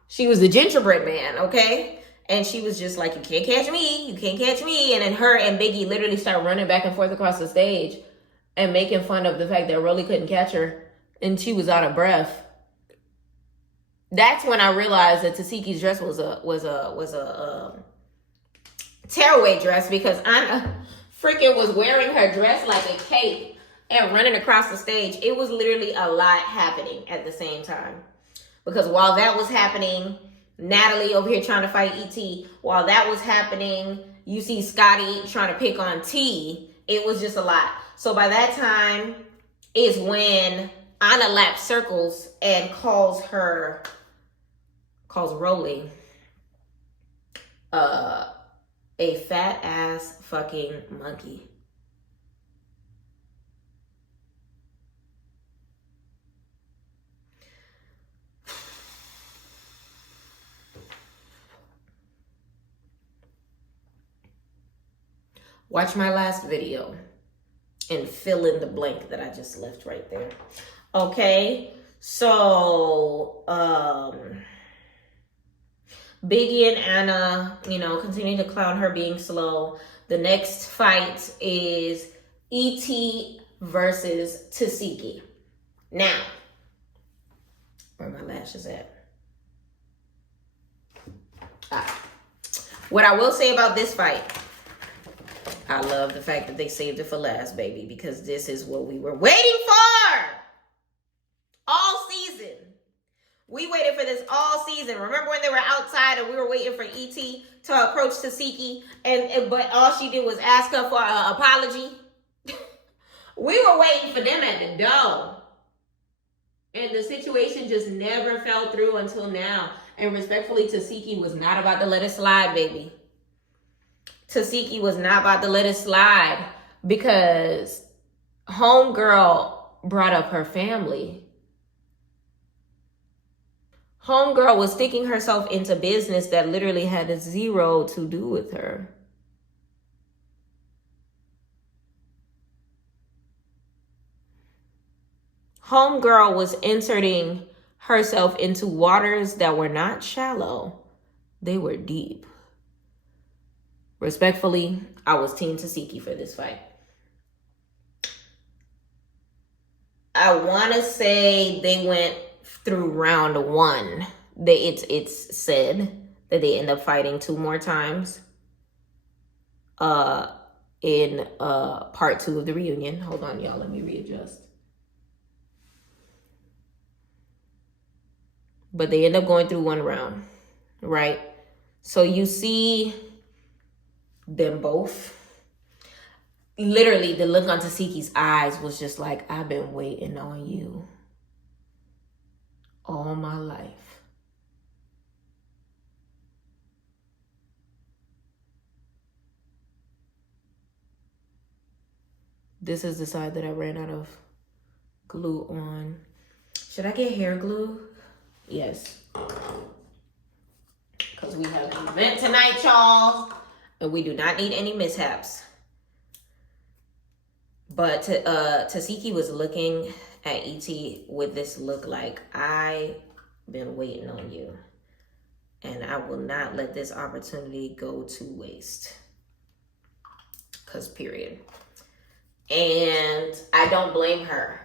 She was the gingerbread man, okay? And she was just like, you can't catch me. You can't catch me. And then her and Biggie literally start running back and forth across the stage and making fun of the fact that Rolly couldn't catch her and she was out of breath. That's when I realized that Tasiki's dress was a tearaway dress, because Anna freaking was wearing her dress like a cape and running across the stage. It was literally a lot happening at the same time. Because while that was happening, Natalie over here trying to fight E.T. While that was happening, you see Scotty trying to pick on T. It was just a lot. So by that time is when Anna laps circles and calls Rolly a fat ass fucking monkey. Watch my last video and fill in the blank that I just left right there. Okay, so Biggie and Anna, continue to clown her being slow. The next fight is E.T. versus Tasiki. Now, where my lashes at? What I will say about this fight, I love the fact that they saved it for last, baby, because this is what we were waiting for. We waited for this all season. Remember when they were outside and we were waiting for E.T. to approach Tasiki, but all she did was ask her for an apology? We were waiting for them at the door. And the situation just never fell through until now. And respectfully, Tasiki was not about to let it slide, baby. Tasiki was not about to let it slide because homegirl brought up her family. Homegirl was sticking herself into business that literally had zero to do with her. Homegirl was inserting herself into waters that were not shallow. They were deep. Respectfully, I was Team Tasiki for this fight. I want to say they went through round one. It's said that they end up fighting 2 more times in part 2 of the reunion. Hold on, y'all. Let me readjust. But they end up going through 1 round, right? So you see them both. Literally, the look on Tasiki's eyes was just like, I've been waiting on you all my life. This is the side that I ran out of glue on. Should I get hair glue? Yes. Because we have an event tonight, y'all. And we do not need any mishaps. But Tasiki was looking at E.T. with this look like, I've been waiting on you. And I will not let this opportunity go to waste. Because period. And I don't blame her.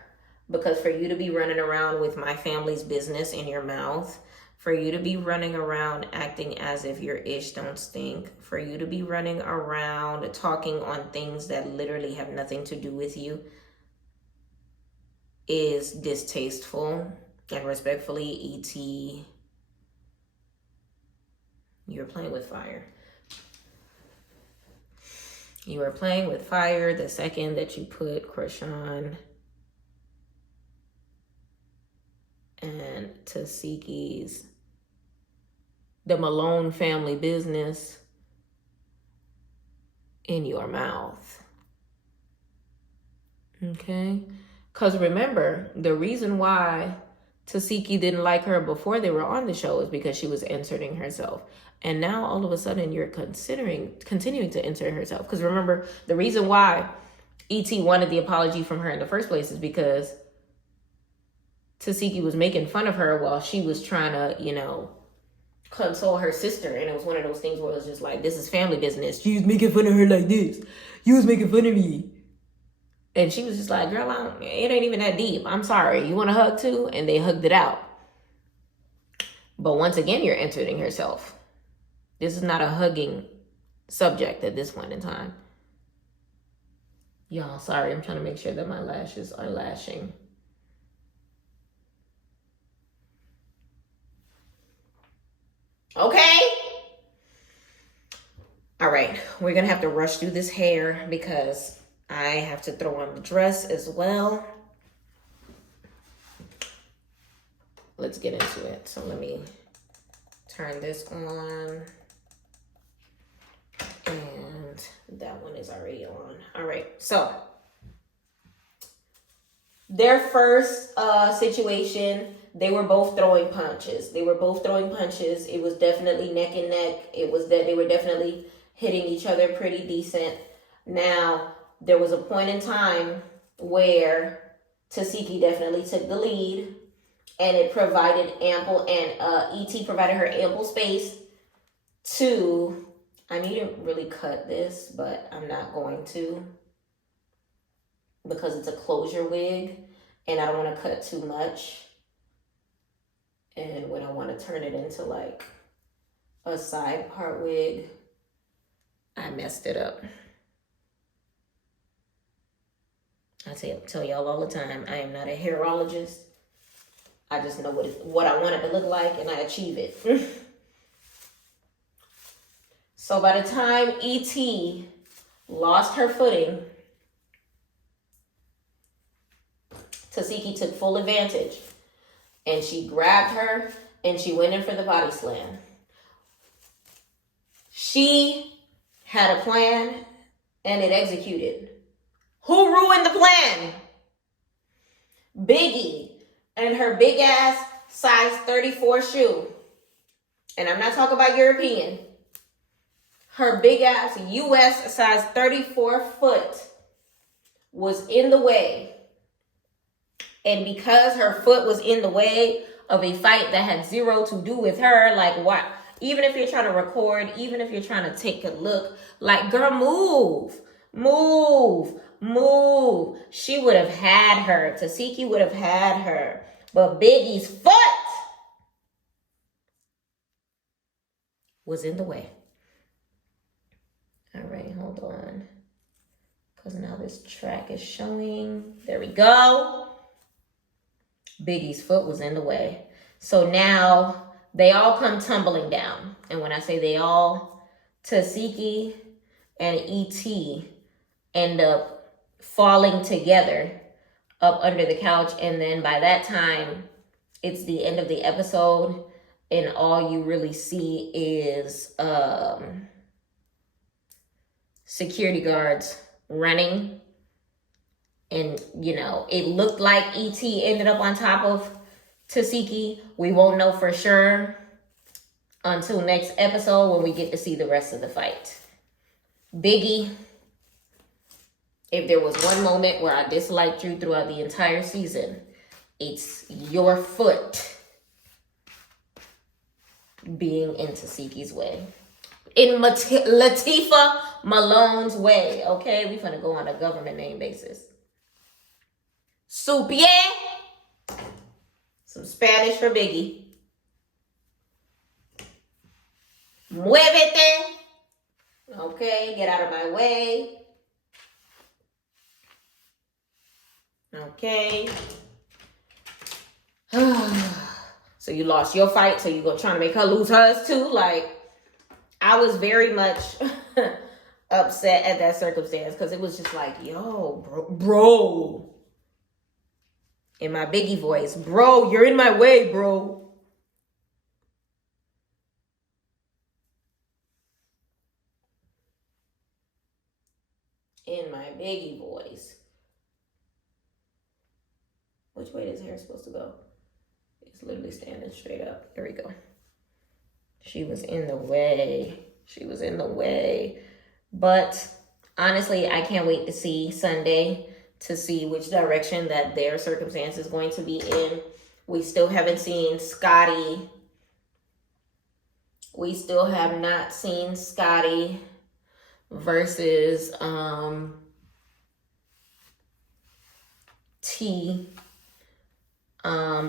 Because for you to be running around with my family's business in your mouth, for you to be running around acting as if your ish don't stink, for you to be running around talking on things that literally have nothing to do with you is distasteful. And respectfully, E.T., you're playing with fire. You are playing with fire the second that you put Krishan and Tasiki's, the Malone family business, in your mouth. Okay? Because remember, the reason why Tasiki didn't like her before they were on the show is because she was inserting herself. And now all of a sudden you're continuing to insert herself. Because remember, the reason why E.T. wanted the apology from her in the first place is because Tasiki was making fun of her while she was trying to, console her sister. And it was one of those things where it was just like, this is family business. You was making fun of her like this. You was making fun of me. And she was just like, girl, it ain't even that deep. I'm sorry. You want a hug too? And they hugged it out. But once again, you're inserting herself. This is not a hugging subject at this point in time. Y'all, sorry. I'm trying to make sure that my lashes are lashing. Okay. All right. We're going to have to rush through this hair because I have to throw on the dress as well. Let's get into it. So let me turn this on. And that one is already on. All right. So their first situation, they were both throwing punches. It was definitely neck and neck. It was that they were definitely hitting each other pretty decent. Now, there was a point in time where Tasiki definitely took the lead, and it provided E.T. provided her ample space to, I need to really cut this, but I'm not going to because it's a closure wig and I don't want to cut too much. And when I want to turn it into like a side part wig, I messed it up. I tell y'all all the time, I am not a hairologist. I just know what I want it to look like, and I achieve it. So by the time E.T. lost her footing, Tasiki took full advantage, and she grabbed her, and she went in for the body slam. She had a plan, and it executed. Who ruined the plan? Biggie and her big ass size 34 shoe. And I'm not talking about European. Her big ass US size 34 foot was in the way. And because her foot was in the way of a fight that had zero to do with her, like what? Even if you're trying to record, even if you're trying to take a look, like, girl, move. She would have had her. Tasiki would have had her. But Biggie's foot was in the way. All right, hold on. Because now this track is showing. There we go. Biggie's foot was in the way. So now they all come tumbling down. And when I say they all, Tasiki and E.T. end up falling together up under the couch. And then by that time, it's the end of the episode. And all you really see is security guards running. And, you know, it looked like E.T. ended up on top of Tasiki. We won't know for sure until next episode when we get to see the rest of the fight. Biggie, if there was one moment where I disliked you throughout the entire season, it's your foot being in Tasiki's way. In Latifah Malone's way, okay? We finna go on a government name basis. Soup, yeah? Some Spanish for Biggie. Muévete. Okay, get out of my way. Okay. So you lost your fight, so you're going to try to make her lose hers too? Like, I was very much upset at that circumstance because it was just like, yo, bro. In my Biggie voice, bro, you're in my way, bro. In my Biggie voice. Which way is hair supposed to go? It's literally standing straight up. There we go. She was in the way. She was in the way. But honestly, I can't wait to see Sunday to see which direction that their circumstance is going to be in. We still haven't seen Scotty. We still have not seen Scotty versus T.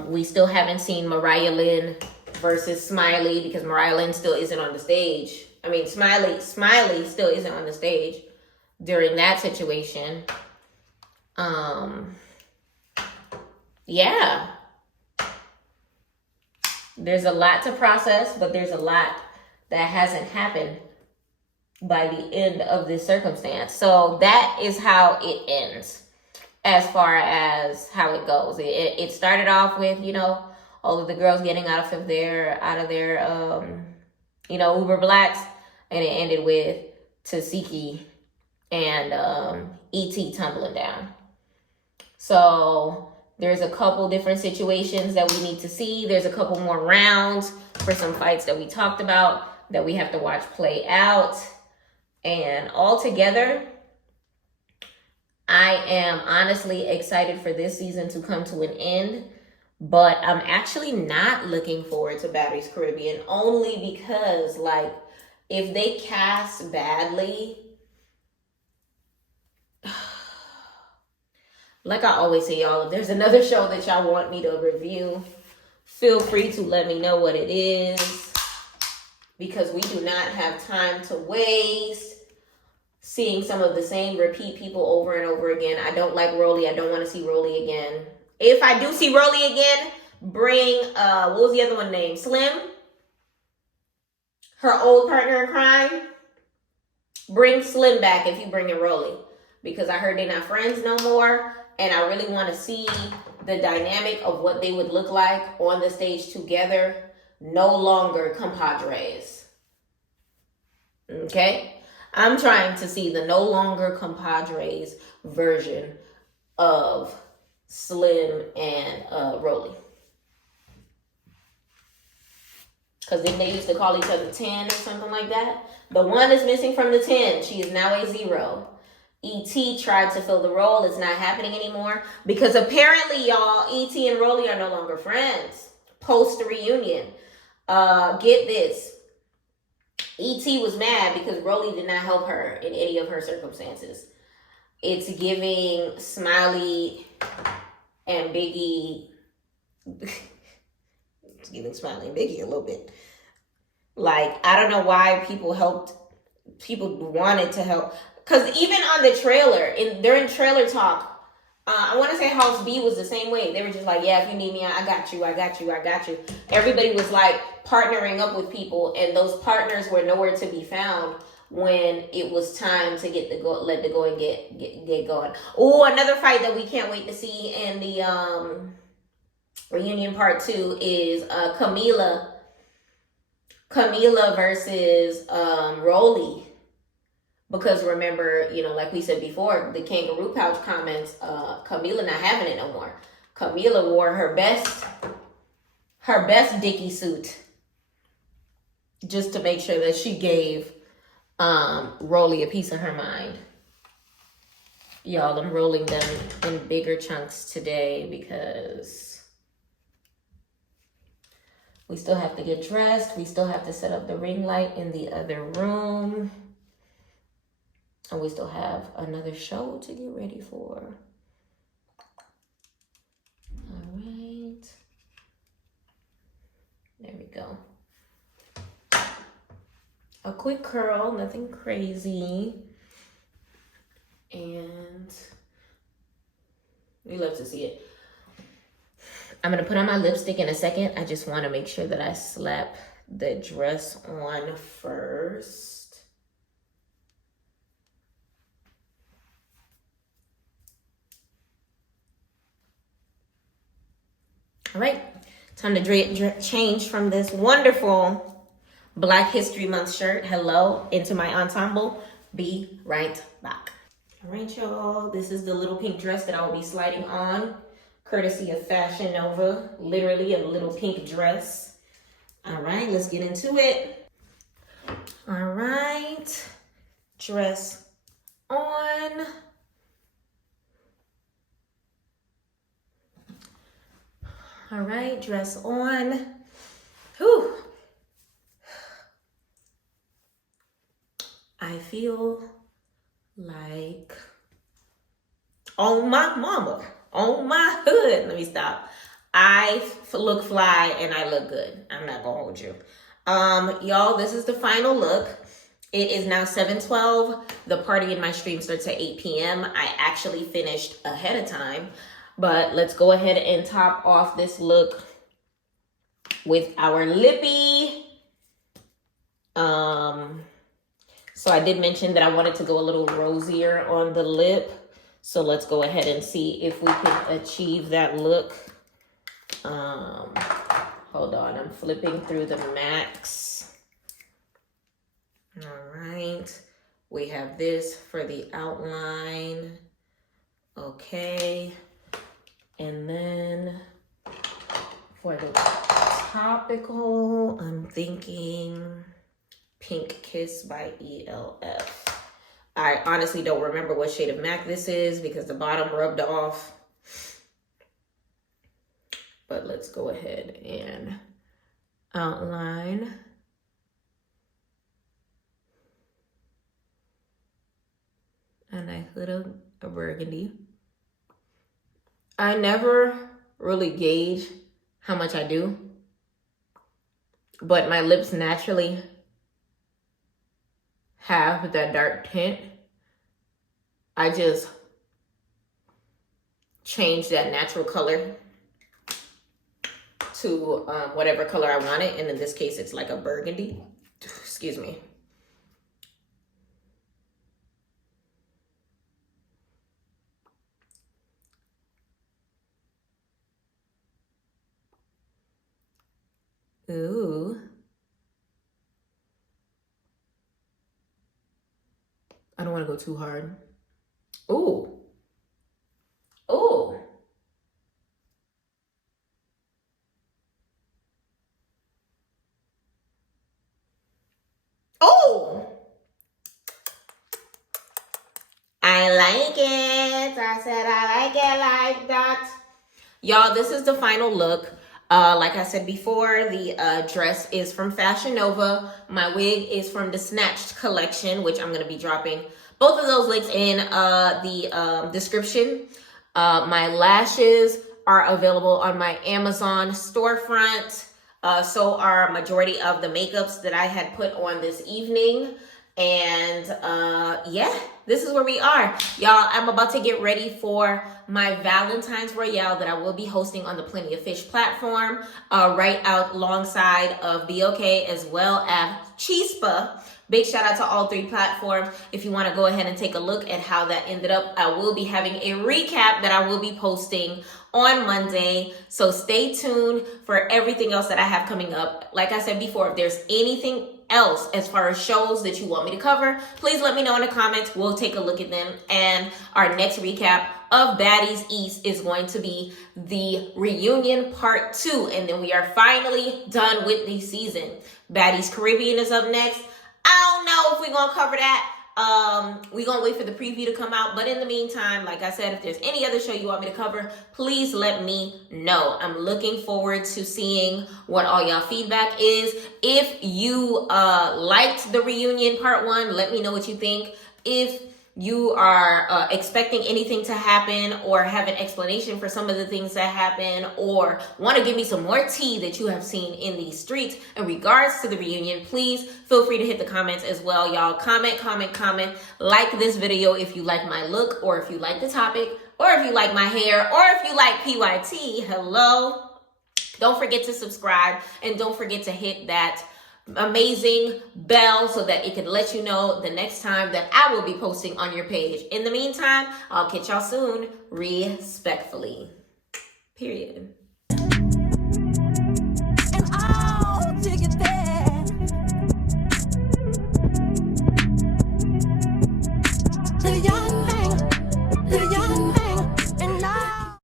We still haven't seen Mariah Lynn versus Smiley because Mariah Lynn still isn't on the stage. I mean, Smiley still isn't on the stage during that situation. Yeah. There's a lot to process, but there's a lot that hasn't happened by the end of this circumstance. So that is how it ends as far as how it goes. It started off with, you know, all of the girls getting out of their Uber Blacks, and it ended with Tasiki and E.T. tumbling down. So there's a couple different situations that we need to see. There's a couple more rounds for some fights that we talked about that we have to watch play out. And altogether, I am honestly excited for this season to come to an end. But I'm actually not looking forward to Baddies Caribbean only because, like, if they cast badly, like I always say, y'all, if there's another show that y'all want me to review, feel free to let me know what it is, because we do not have time to waste seeing some of the same repeat people over and over again. I don't like Rolly. I don't want to see Rolly again. If I do see Rolly again, Bring, what was the other one named? Slim? Her old partner in crime? Bring Slim back if you bring in Rolly. Because I heard they're not friends no more. And I really want to see the dynamic of what they would look like on the stage together. No longer compadres. Okay? I'm trying to see the no longer compadres version of Slim and Rolly. Because then they used to call each other 10 or something like that. The one is missing from the 10. She is now a 0. E.T. tried to fill the role. It's not happening anymore. Because apparently, y'all, E.T. and Rolly are no longer friends. Post reunion. Get this. E.T. was mad because Rolly did not help her in any of her circumstances. It's giving Smiley and Biggie. It's giving Smiley and Biggie a little bit. Like, I don't know why people wanted to help. Because even on the trailer, during trailer talk, I want to say House B was the same way. They were just like, yeah, if you need me, I got you. Everybody was like partnering up with people, and those partners were nowhere to be found when it was time to let the going get going. Oh, another fight that we can't wait to see in the reunion part 2 is Camila versus Rolly. Because remember, like we said before, the kangaroo pouch comments, Camila not having it no more. Camila wore her best Dickie suit just to make sure that she gave Rolly a piece of her mind. Y'all, I'm rolling them in bigger chunks today because we still have to get dressed. We still have to set up the ring light in the other room. And we still have another show to get ready for. All right. There we go. A quick curl, nothing crazy. And we love to see it. I'm going to put on my lipstick in a second. I just want to make sure that I slap the dress on first. All right, time to change from this wonderful Black History Month shirt, hello, into my ensemble. Be right back. All right, y'all, this is the little pink dress that I will be sliding on, courtesy of Fashion Nova, literally a little pink dress. All right, let's get into it. All right, dress on. All right, dress on. Whew. I feel like on my mama, on my hood. Let me stop. I look fly and I look good. I'm not gonna hold you. Y'all, this is the final look. It is now 7:12. The party in my stream starts at 8 p.m. I actually finished ahead of time. But let's go ahead and top off this look with our lippy. So I did mention that I wanted to go a little rosier on the lip. So let's go ahead and see if we can achieve that look. Hold on, I'm flipping through the mattes. All right, we have this for the outline. Okay. And then for the topical, I'm thinking Pink Kiss by ELF. I honestly don't remember what shade of MAC this is because the bottom rubbed off. But let's go ahead and outline. And I hit a burgundy. I never really gauge how much I do, but my lips naturally have that dark tint. I just change that natural color to whatever color I want it. And in this case, it's like a burgundy. Excuse me. Ooh. I don't want to go too hard. Ooh. Ooh. Oh, I like it. I said I like it like that. Y'all, this is the final look. Like I said before, the dress is from Fashion Nova. My wig is from the Snatched collection, which I'm going to be dropping both of those links in the description. My lashes are available on my Amazon storefront. So are majority of the makeups that I had put on this evening. And yeah, this is where we are. Y'all, I'm about to get ready for my Valentine's Royale that I will be hosting on the Plenty of Fish platform, right out alongside of BOK as well as Chispa. Big shout out to all three platforms. If you want to go ahead and take a look at how that ended up, I will be having a recap that I will be posting on Monday. So stay tuned for everything else that I have coming up. Like I said before, if there's anything else as far as shows that you want me to cover, please let me know in the comments. We'll take a look at them. And our next recap of Baddies East is going to be the reunion part 2. And then we are finally done with the season. Baddies Caribbean is up next. I don't know if we're going to cover that. We're going to wait for the preview to come out. But in the meantime, like I said, if there's any other show you want me to cover, please let me know. I'm looking forward to seeing what all y'all feedback is. If you liked the reunion part 1, let me know what you think. If you are expecting anything to happen or have an explanation for some of the things that happen, or want to give me some more tea that you have seen in these streets in regards to the reunion, please feel free to hit the comments as well. Y'all comment. Like this video if you like my look, or if you like the topic, or if you like my hair, or if you like PYT. Hello. Don't forget to subscribe, and don't forget to hit that amazing bell so that it can let you know the next time that I will be posting on your page. In the meantime, I'll catch y'all soon. Respectfully. Period.